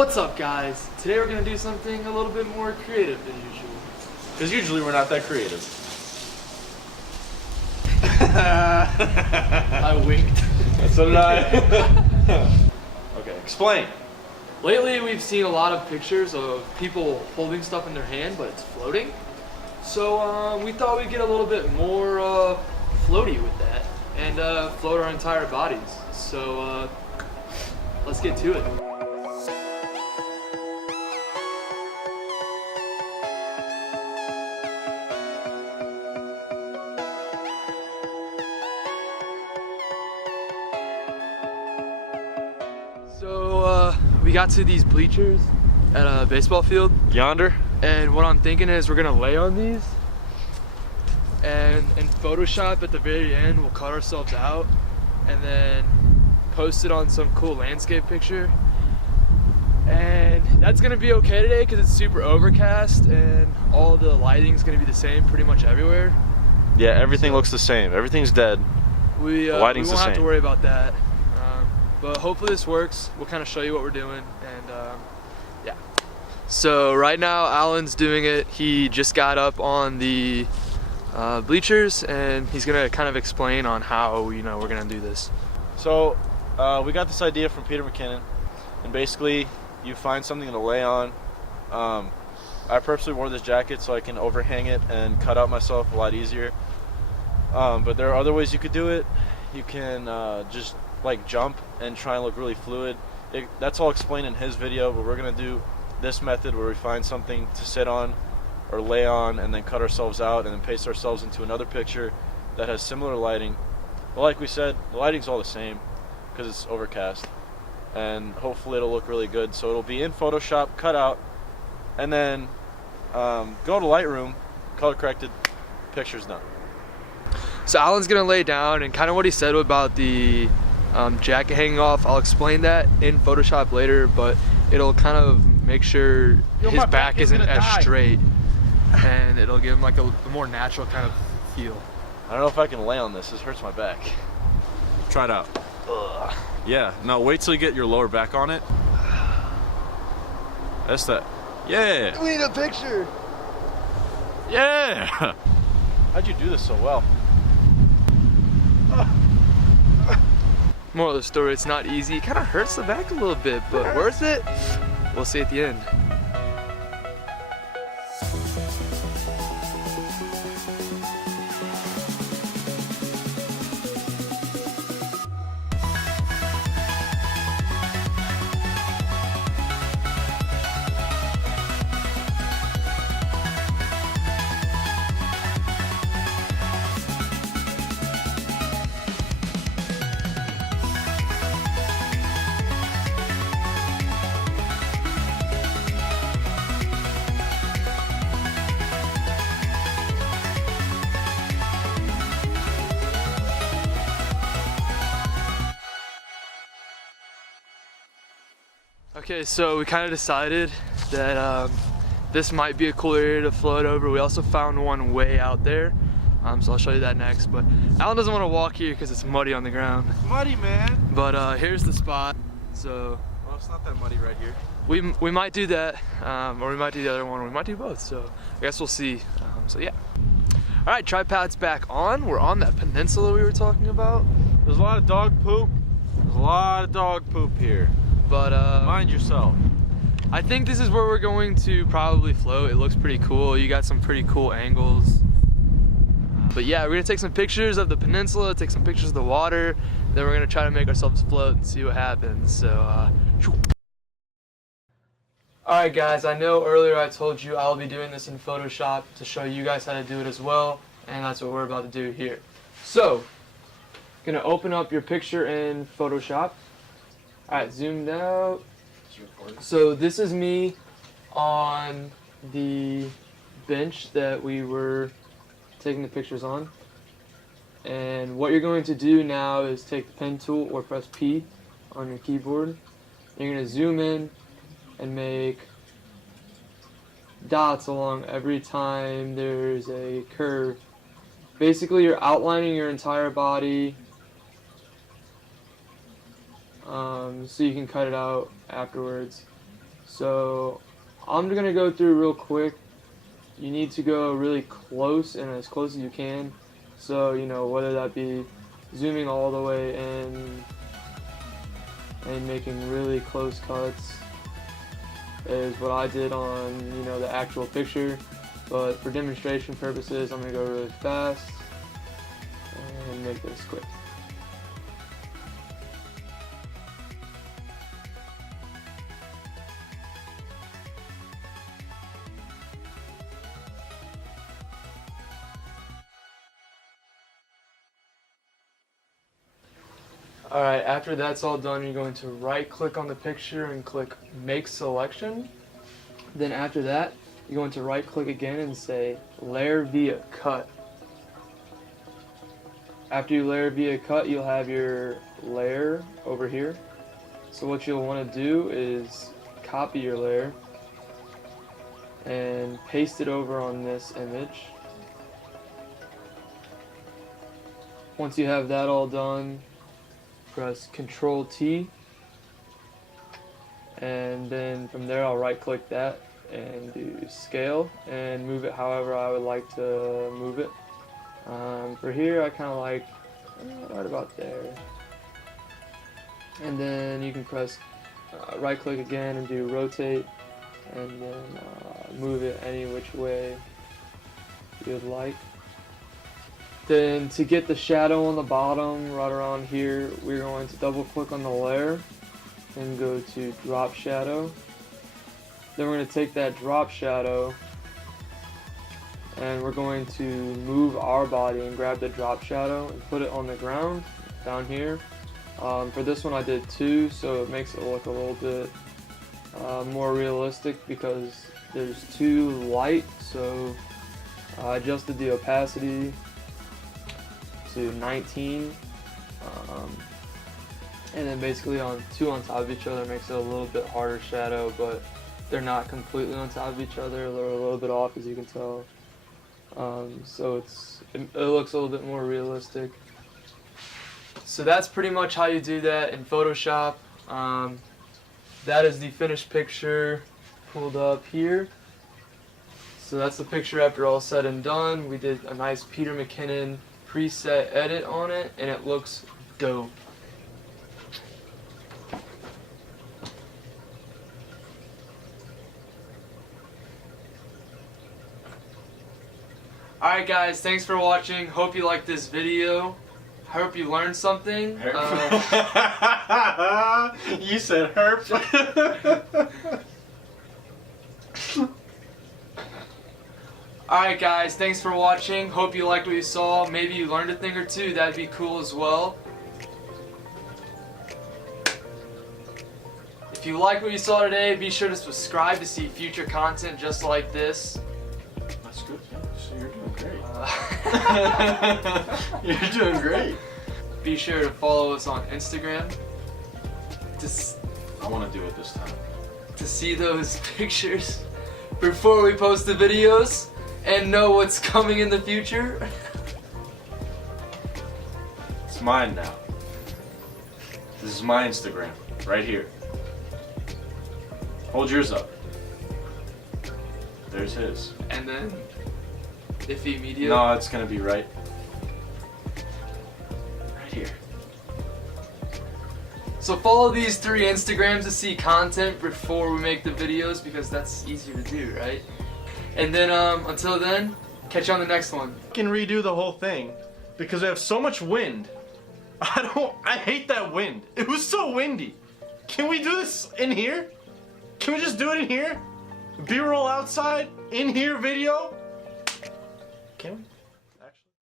What's up, guys? Today we're going to do something a little bit more creative than usual. Because usually we're not that creative. I winked. So did I. Okay, explain. Lately we've seen a lot of pictures of people holding stuff in their hand, but it's floating. So we thought we'd get a little bit more floaty with that and float our entire bodies. So let's get to it. So we got to these bleachers at a baseball field. Yonder? And what I'm thinking is we're gonna lay on these and in Photoshop at the very end we'll cut ourselves out and then post it on some cool landscape picture. And that's gonna be okay today because it's super overcast and all the lighting's gonna be the same pretty much everywhere. Yeah, everything looks the same. Everything's dead. We the lighting's won't the have same. to worry about that. But hopefully this works. We'll kind of show you what we're doing and yeah. So right now Alan's doing it. He just got up on the bleachers and he's gonna kind of explain on how we're gonna do this. So we got this idea from Peter McKinnon, and basically you find something to lay on. I purposely wore this jacket so I can overhang it and cut out myself a lot easier. But there are other ways you could do it. You can just like jump and try and look really fluid. That's all explained in his video, but we're gonna do this method where we find something to sit on or lay on and then cut ourselves out and then paste ourselves into another picture that has similar lighting. But like we said, the lighting's all the same because it's overcast, and hopefully it'll look really good. So it'll be in Photoshop, cut out, and then go to Lightroom, color corrected, picture's done. So Alan's gonna lay down, and kind of what he said about the jacket hanging off, I'll explain that in Photoshop later, but it'll kind of make sure his back isn't as straight and it'll give him like a more natural kind of feel. I don't know if I can lay on this. This hurts my back. Try it out. Ugh. Yeah, no, wait till you get your lower back on it. That's that. Yeah. We need a picture. Yeah. How'd you do this so well? Moral of the story, it's not easy. It kind of hurts the back a little bit, but worth it? We'll see at the end. Okay, so we kind of decided that this might be a cool area to float over. We also found one way out there, so I'll show you that next. But Alan doesn't want to walk here because it's muddy on the ground. It's muddy, man. But here's the spot. So Well, it's not that muddy right here. we might do that, or we might do the other one. Or we might do both. So I guess we'll see. So yeah. All right, tripod's back on. We're on that peninsula we were talking about. There's a lot of dog poop. There's a lot of dog poop here. But Mind yourself. I think this is where we're going to probably float. It looks pretty cool. You got some pretty cool angles. But yeah, we're gonna take some pictures of the peninsula, take some pictures of the water, then we're gonna try to make ourselves float and see what happens. So, Alright guys, I know earlier I told you I'll be doing this in Photoshop to show you guys how to do it as well, and that's what we're about to do here. So, gonna open up your picture in Photoshop. Alright, zoomed out. So this is me on the bench that we were taking the pictures on. And what you're going to do now is take the pen tool or press P on your keyboard. You're going to zoom in and make dots along every time there's a curve. Basically, you're outlining your entire body so you can cut it out afterwards. So I'm gonna go through real quick. You need to go really close and as close as you can. So, you know, whether that be zooming all the way in and making really close cuts is what I did on, you know, the actual picture. But for demonstration purposes, I'm gonna go really fast and make this quick. Alright, after that's all done, you're going to right click on the picture and click Make Selection. Then after that, you're going to right click again and say Layer via Cut. After you layer via cut, you'll have your layer over here. So what you'll want to do is copy your layer and paste it over on this image. Once you have that all done, press Control T, and then from there I'll right click that and do scale and move it however I would like to move it. For here I kind of like right about there, and then you can press right click again and do rotate, and then move it any which way you would like. Then to get the shadow on the bottom, right around here, we're going to double click on the layer and go to drop shadow. Then we're going to take that drop shadow and we're going to move our body and grab the drop shadow and put it on the ground down here. For this one I did 2, so it makes it look a little bit more realistic because there's 2 light, so I adjusted the opacity to 19, and then basically on 2 on top of each other makes it a little bit harder shadow, but they're not completely on top of each other, they're a little bit off as you can tell. So it looks a little bit more realistic. So that's pretty much how you do that in Photoshop. That is the finished picture pulled up here. So that's the picture after all said and done. We did a nice Peter McKinnon preset edit on it, and it looks dope. Alright guys, thanks for watching. Hope you liked this video. Hope you learned something. You said herp. Alright guys, thanks for watching. Hope you liked what you saw. Maybe you learned a thing or two. That'd be cool as well. If you liked what you saw today, be sure to subscribe to see future content just like this. That's good. Yeah, so you're doing great. You're doing great. Be sure to follow us on Instagram. I want to do it this time. To see those pictures before we post the videos and know what's coming in the future. It's mine now. This is my Instagram, right here. Hold yours up. There's his. And then, Iffy Media. No, it's gonna be right here. So follow these 3 Instagrams to see content before we make the videos, because that's easier to do, right? And then until then, catch you on the next one. Can redo the whole thing because we have so much wind. I hate that wind. It was so windy. Can we do this in here? Can we just do it in here? B-roll outside, in here video? Can we?